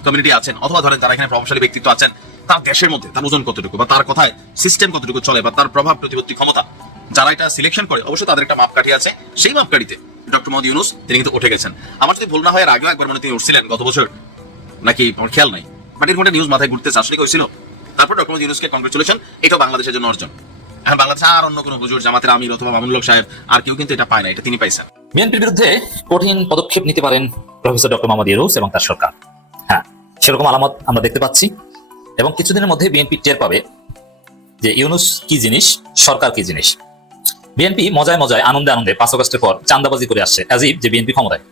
কমিউনিটি আছেন, অথবা ধরেন যারা এখানে প্রভাবশালী ব্যক্তিত্ব আছেন, তার দেশের মধ্যে, তার ওজন কতটুকু, বা তার কথায় সিস্টেম কতটুকু চলে, বা তার প্রভাব প্রতিপত্তি ক্ষমতা, যারা এটা সিলেকশন করে, অবশ্যই তাদের একটা মাপকাঠি আছে। সেই মাপকাঠিতে ডক্টর মোহাম্মদ ইউনুস, তিনি কিন্তু উঠে গেছেন। আমার যদি ভুল না হয় আগেও একবার মনে তিনি উঠছিলেন গত বছর। নাকি আমার খেয়াল নাই। বাট এরকম একটা নিউজ মাথায় ঘুরতে আসলে হয়েছিল? তারপর ডক্টর মোহাম্মদ ইউনুসকে কংগ্রেচুলেশন এটাও বাংলাদেশের জন্য অর্জন। এখন বাংলাদেশে আর অন্য কোনো হুজুর, জামাতের আমির অথবা মামুনুল হক সাহেব, আর কেউ কিন্তু এটা পায় না, এটা তিনি পাইছেন। বিএনপির বিরুদ্ধে কঠিন পদক্ষেপ নিতে পারেন প্রফেসর ডক্টর মোহাম্মদ ইউনুস এবং তার সরকার। হ্যাঁ সেরকম আলামত আমরা দেখতে পাচ্ছি এবং কিছুদিনের মধ্যে বিএনপি টের পাবে যে ইউনুস কি জিনিস, সরকার কি জিনিস। বিএনপি মজায় মজায়, আনন্দে আনন্দে পাঁচ আগস্টের পর চান্দাবাজি করে আসছে অ্যাজিব যে বিএনপি ক্ষমতায়।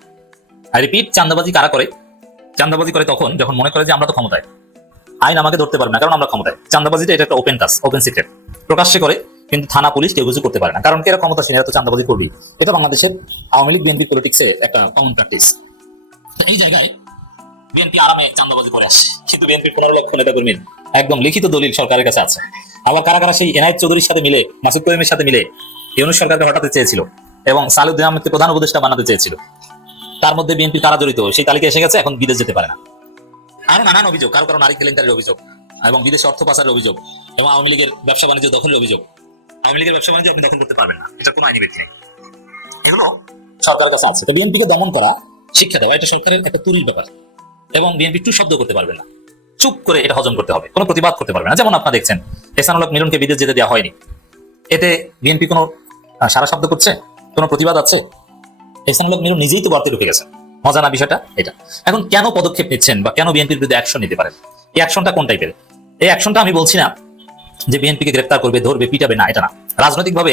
আই রিপিট চান্দাবাজি কারা করে? চান্দাবাজি করে তখন যখন মনে করে যে আমরা তো ক্ষমতায়। আইন আমাকে ধরতে পারবে না, কারণ আমরা ক্ষমতায়। চান্দাবাজিটা এটা একটা ওপেন কাজ ওপেন সিক্রেট প্রকাশ্যে করে কিন্তু থানা পুলিশ কেউ কিছু করতে পারে না। কারণ এরা ক্ষমতাসীন এরা তো চান্দাবাজি করবি। এটা বাংলাদেশের আওয়ামী লীগ বিএনপি পলিটিক্সে একটা কমন প্র্যাকটিস এই জায়গায় বিএনপি আরামে চান্দাবাজি করে আসে কিন্তু বিএনপির পনেরো লক্ষ নেতা কর্মীর একদম লিখিত দলিল সরকারের কাছে আছে। আবার কারা কারা সেই এনায়েত চৌধুরীর সাথে মিলে, মাসুদ করিমের সাথে মিলে ইউনুস সরকারকে হটাতে চেয়েছিল এবং সালুদ্দিন আহমেদকে প্রধান উপদেষ্টা বানাতে চেয়েছিল, তার মধ্যে বিএনপি কারা জড়িত? সেই তালিকা এসে গেছে, এখন বিদেশ যেতে পারে না। আরও নানান অভিযোগ, কারও কারও নারী কেলেঙ্কারের অভিযোগ এবং বিদেশে অর্থ পাচারের অভিযোগ এবং আওয়ামী লীগের ব্যবসা বাণিজ্য দখলের অভিযোগ। আওয়ামী লীগের ব্যবসা বাণিজ্য আপনি দখল করতে পারবেন না। এটা কোনো আইনি ভিত্তি নেই। এগুলো সরকারের কাছে আছে। তো বিএনপিকে দমন করা, শিক্ষা দেওয়া, এটা সরকারের একটা তুরির ব্যাপার। এবং বিএনপি টু শব্দ করতে পারবে না। চুপ করে এটা হজম করতে হবে। কোনো প্রতিবাদ করতে পারবে না। যেমন আপনারা দেখছেন এসানুল মিলনকে বিদেশ যেতে দেওয়া হয়নি। এতে বিএনপি কোনো সারা শব্দ করছে? কোনো প্রতিবাদ আছে? এসানুল মিলন নিজেই তো বার্তে ঢুকে গেছে। মজা না বিষয়টা এটা। এখন কেন পদক্ষেপ নিচ্ছেন বা কেন বিএনপির বিরুদ্ধে অ্যাকশন নিতে পারেন? এই অ্যাকশনটা কোন টাইপের এই অ্যাকশনটা আমি বলছি না যে বিএনপিকে গ্রেফতার করবে ধরবে পিটাবে না এটা না। রাজনৈতিকভাবে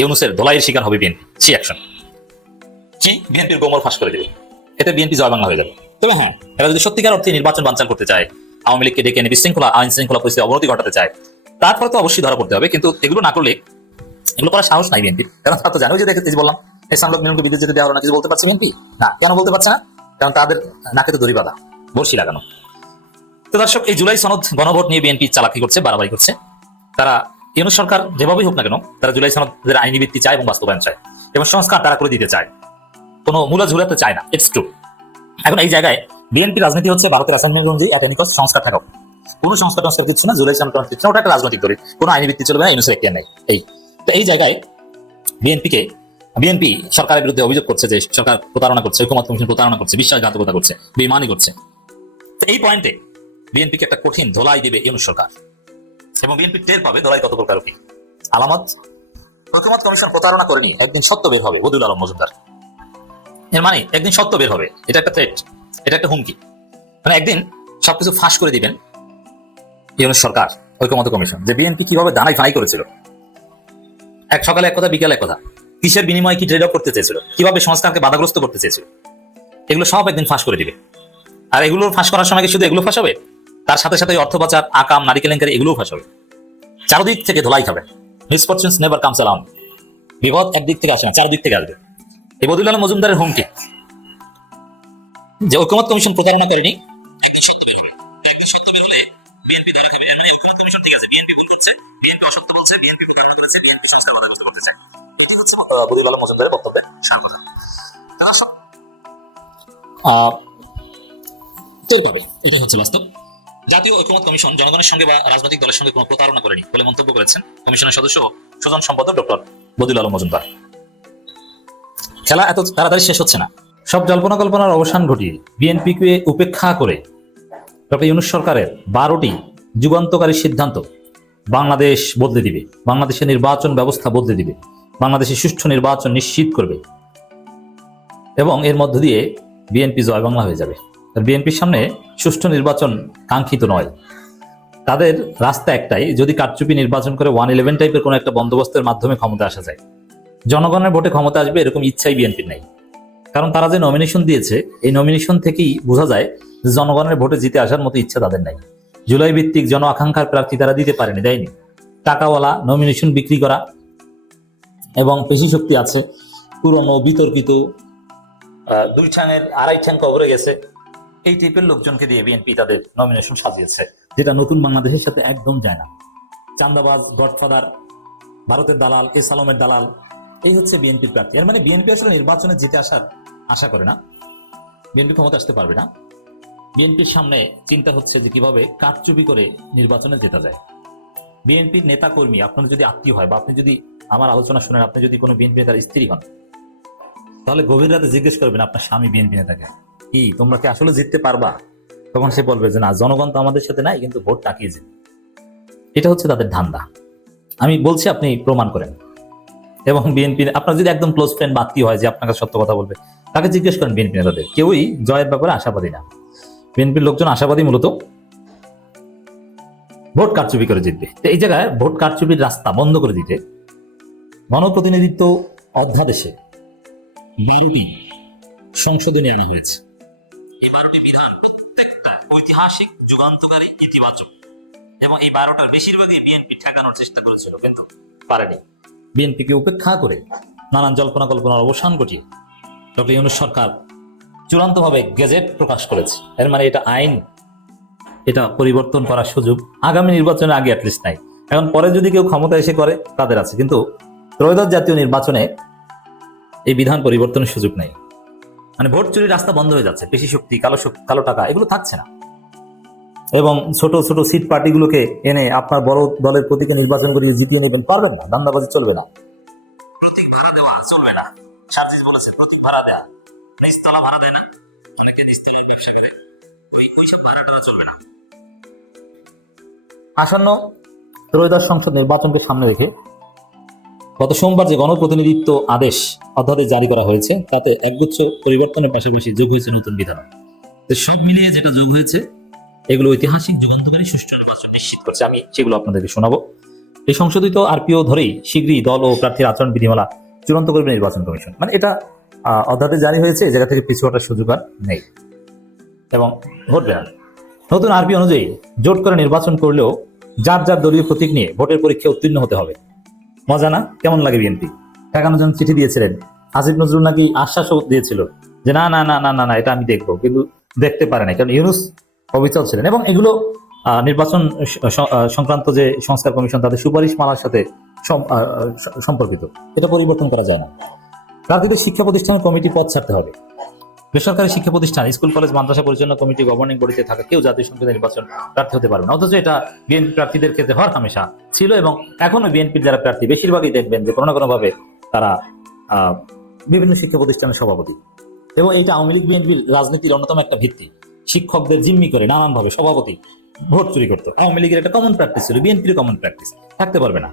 ইউনুসের ধোলাইয়ের শিকার হবে বিএনপি সেই অ্যাকশন কি? বিএনপির গোমর ফাঁস করে দেবে। এতে বিএনপি জয় বাংলা হয়ে যাবে। তবে হ্যাঁ এরা যদি সত্যিকার অর্থে নির্বাচন বানচাল করতে চায় আওয়ামী লীগকে ডেকে এনে বিশৃঙ্খলা আইন শৃঙ্খলা পরিস্থিতি অবনতি ঘটাতে চায় তারপরে তো অবশ্যই ধরা পড়তে হবে। কিন্তু এগুলো না করলে এগুলো করার সাহস নাই বিএনপির কারণ তারা তো জানো যে দেখতে বললাম এই সামলক মিলনকে বিদেশ যেতে দেওয়া হলো না কিছু বলতে পারছে বিএনপি না কেন বলতে পারছে না? কারণ তাদের নাকে তো দড়ি বাঁধা বর্ষি লাগানো। তো দর্শক এই জুলাই সনদ গণভোট নিয়ে বিএনপি চালাকি করছে বাড়াবাড়ি করছে। তারা ইউনুস সরকার যেভাবেই হোক না কেন, তারা জুলাই সনদের আইনি ভিত্তি চায় এবং বাস্তবায়ন চায় এবং সংস্কার তারা করে দিতে চায়। কোনো মূলা ঝুলাতে চায় না ইটস ট্রু এখন এই জায়গায় বিএনপি রাজনীতি হচ্ছে ভারতের অ্যাসাইনমেন্ট অনুযায়ী সংস্কার থাকা কোনো সংস্কার সংস্কার দিচ্ছে না, জুলাই সনদ দিচ্ছে না, ওটা একটা রাজনৈতিক দলিল। কোনো আইনি ভিত্তি চলবে না, ইউনুসের এখতিয়ার নেই। এই, তো এই জায়গায় বিএনপিকে বিএনপি সরকারের বিরুদ্ধে অভিযোগ করছে যে সরকার প্রতারণা করছে ঐকমত কমিশন প্রতারণা করছে, বিশ্বাসঘাতকতা করছে বেমানি করছে। এই পয়েন্টে বিএনপিকে একটা কঠিন ধোলাই দিবে ইউনুস সরকার। এবং বিএনপি টের পাবে দলাই কত প্রকার আলামত ঐক্যমত কমিশন প্রতারণা করেনি একদিন সত্য বের হবে বদুল আলম মজুমদার। এর মানে একদিন সত্য বের হবে, এটা একটা থ্রেট এটা একটা হুমকি। মানে একদিন সবকিছু ফাঁস করে দিবেন সরকার, ঐক্যমত কমিশন, যে বিএনপি কীভাবে দানাই ফানাই করেছিল। এক সকালে এক কথা, বিকালে এক কথা। কিসের বিনিময়ে কি ট্রেড করতে চেয়েছিল? কীভাবে সংস্কারকে বাধাগ্রস্ত করতে চেয়েছিল? এগুলো সব একদিন ফাঁস করে দিবে। আর এগুলো ফাঁস করার সময় শুধু এগুলো ফাঁস হবে? তার সাথে সাথে অর্থ পাচার আকাম নারী কেলেঙ্কারি এগুলোও ফাঁস হবে চারদিক থেকে ধোলাই খাবেন মিসফরচুনস নেভার কামস অ্যালাউন্ড বিপদ একদিক থেকে আসে না, চারদিক থেকে আসবে। এই বদুল আলম মজুমদারের হুমকি। যে ঐক্যমত কমিশন প্রতারণা করেনি খাবে। পাবে এটাই হচ্ছে বাস্তব। জাতীয় ঐক্যমত কমিশন জনগণের সঙ্গে বা রাজনৈতিক দলের সঙ্গে কোনো প্রতারণা করেনি বলে মন্তব্য করেছেন কমিশনের সদস্য সুজন সম্পাদক ডক্টর বদিউল আলম মজুমদার। খেলা এত তাড়াতাড়ি শেষ হচ্ছে না। সব জল্পনা কল্পনার অবসান ঘটিয়ে বিএনপিকে উপেক্ষা করে ডক্টর ইউনুস সরকারের বারোটি যুগান্তকারী সিদ্ধান্ত বাংলাদেশ বদলে দিবে, বাংলাদেশের নির্বাচন ব্যবস্থা বদলে দিবে, বাংলাদেশের সুষ্ঠু নির্বাচন নিশ্চিত করবে এবং এর মধ্য দিয়ে বিএনপি জয় বাংলা হয়ে যাবে। বিএনপির সামনে সুষ্ঠু নির্বাচন কাঙ্ক্ষিত নয়। তাদের রাস্তা একটাই, যদি কারচুপি নির্বাচন করে ওয়ান ইলেভেন টাইপের কোনো একটা বন্দোবস্তের মাধ্যমে ক্ষমতা আসা যায়। জনগণের ভোটে ক্ষমতা আসবে এরকম ইচ্ছাই বিএনপির নাই। কারণ তারা যে নমিনেশন দিয়েছে, এই নমিনেশন থেকেই বোঝা যায় যে জনগণের ভোটে জিতে আসার মতো ইচ্ছা তাদের নাই। জুলাই ভিত্তিক জন আকাঙ্ক্ষার প্রার্থী তারা দিতে পারেনি, দেয়নি। টাকাওয়ালা নমিনেশন বিক্রি করা এবং পেশি শক্তি আছে, পুরনো, বিতর্কিত দুই ঠ্যাঙের আড়াই ঠ্যাং কবরে গেছে। এই টাইপের লোকজনকে দিয়ে বিএনপি তাদের নমিনেশন সাজিয়েছে, যেটা নতুন বাংলাদেশের সাথে একদম যায় না। চান্দাবাজ, গডফাদার, ভারতের দালাল এস আলমের দালাল, এই হচ্ছে বিএনপির প্রার্থী। এর মানে বিএনপি আসলে নির্বাচনে জিতে আসার আশা করে না। বিএনপি ক্ষমতা আসতে পারবে না। বিএনপির সামনে চিন্তা হচ্ছে যে কীভাবে কারচুপি করে নির্বাচনে জেতা যায়। বিএনপির নেতা কর্মী আপনার যদি আত্মীয় হয় বা আপনি যদি আমার আলোচনা শুনেন, আপনি যদি কোনো বিএনপি নেতার স্ত্রী হন, তাহলে গভীর রাতে জিজ্ঞেস করবেন আপনার স্বামী বিএনপি নেতাকে। কি? তোমরা কি আসলে জিততে পারবা? তখন সে বলবে যে, না, জনগণ তো আমাদের সাথে নাই, কিন্তু ভোট টাকিয়ে জিতবে? এটা হচ্ছে তাদের ধান্দা। আমি বলছি, আপনি প্রমাণ করেন। এবং বিএনপি আপনার যদি একদম ক্লোজ ফ্রেন্ড বাত্তি হয় যে আপনাকে সত্য কথা বলবে, তাকে জিজ্ঞেস করেন বিএনপি নেতাদের। কেউই জয়ের ব্যাপারে আশাবাদী না। বিএনপির লোকজন আশাবাদী মূলত ভোট কারচুপি করে জিতবে। তো এই জায়গায় ভোট কারচুপির রাস্তা বন্ধ করে দিতে গণপ্রতিনিধিত্ব অধ্যাদেশে বারোটি সংশোধনী আনা হয়েছে। এই বারোটি বিধান প্রত্যেকটা ঐতিহাসিক যুগান্তকারী ইতিবাচক। এবং এই বারোটার বেশিরভাগই বিএনপি ঠেকানোর চেষ্টা করেছিল, কিন্তু পারেনি। বিএনপিকে উপেক্ষা করে নানান জল্পনা কল্পনার অবসান ঘটিয়ে ডক্টর ইউনুস সরকার চূড়ান্তভাবে গেজেট প্রকাশ করেছে। এর মানে এটা আইন, এটা পরিবর্তন করার সুযোগ আগামী নির্বাচনের আগে অ্যাটলিস্ট নাই। এখন পরে যদি কেউ ক্ষমতা এসে করে, তাদের আছে। কিন্তু ত্রয়োদশ জাতীয় নির্বাচনে এই বিধান পরিবর্তনের সুযোগ নেই। মানে ভোট চুরির রাস্তা বন্ধ হয়ে যাচ্ছে পেশি শক্তি কালো শক্তি কালো টাকা এগুলো থাকছে না। এবং ছোট ছোট সিট পার্টিগুলোকে এনে আপনার বড় দলের প্রতীকে নির্বাচন করিয়ে জিতিয়ে নেবেন পারবেন না দান্দাবাজি চলবে না। প্রতীক ভাড়া দেওয়া চলবে না। সার্জিস বলেছে প্রতীক ভাড়া দেয়া। নিচতলা ভাড়া দেয় না অনেকে নিচতলার ব্যবসা করে। ওই ওইসব চলবে না। আসন্ন ত্রয়োদশ সংসদ নির্বাচনকে সামনে রেখে গত সোমবার যে গণপ্রতিনিধিত্ব আদেশ অধ্যাদেশ জারি করা হয়েছে, তাতে একগুচ্ছ পরিবর্তনের পাশাপাশি যোগ হয়েছে নতুন বিধান। তো সব মিলিয়ে যেটা যোগ হয়েছে, এগুলো ঐতিহাসিক যুগান্তকারী সুষ্ঠু নির্বাচন নিশ্চিত করছে। আমি সেগুলো আপনাদেরকে শোনাবো। এই সংশোধিত আরপিও ধরেই শীঘ্রই দল ও প্রার্থীর আচরণ বিধিমালা চূড়ান্ত করবে নির্বাচন কমিশন। মানে এটা অধ্যাদেশ জারি হয়েছে জায়গা থেকে পিছু হটার সুযোগ আর নেই। এবং ঘটবে না নতুন আরপি অনুযায়ী জোট করে নির্বাচন করলেও যার যার দলীয় প্রতীক নিয়ে ভোটের পরীক্ষায় উত্তীর্ণ হতে হবে। মজা না? কেমন লাগে বিএনপি? ঠেকানো জন চিঠি দিয়েছিলেন। আসিফ নজরুল নাকি আশ্বাসও দিয়েছিল যে না না না না না না, এটা আমি দেখব। কিন্তু দেখতে পারে না কারণ ইউনুস অবিচল ছিলেন। এবং এগুলো নির্বাচন সংক্রান্ত যে সংস্কার কমিশন, তাদের সুপারিশ মালার সাথে সম্পর্কিত। এটা পরিবর্তন করা যায় না। প্রার্থীদের শিক্ষা প্রতিষ্ঠানের কমিটি পদ ছাড়তে হবে। বেসরকারি শিক্ষা প্রতিষ্ঠান, স্কুল, কলেজ, মাদ্রাসা পরিচালনা কমিটি, গভর্নিং বডিতে থাকা কেউ জাতীয় সংসদে নির্বাচন প্রার্থী হতে পারবে না। অথচ এটা বিএনপি প্রার্থীদের ক্ষেত্রে হর হামেশা ছিল এবং এখনও বিএনপির যারা প্রার্থী, বেশিরভাগই দেখবেন যে কোনো না কোনোভাবে তারা বিভিন্ন শিক্ষা প্রতিষ্ঠানের সভাপতি। এবং এটা আওয়ামী লীগ বিএনপির রাজনীতির অন্যতম একটা ভিত্তি। শিক্ষকদের জিম্মি করে নানানভাবে সভাপতি ভোট চুরি করতো। আওয়ামী লীগের একটা কমন প্র্যাকটিস ছিল বিএনপির কমন প্র্যাকটিস থাকতে পারবে না।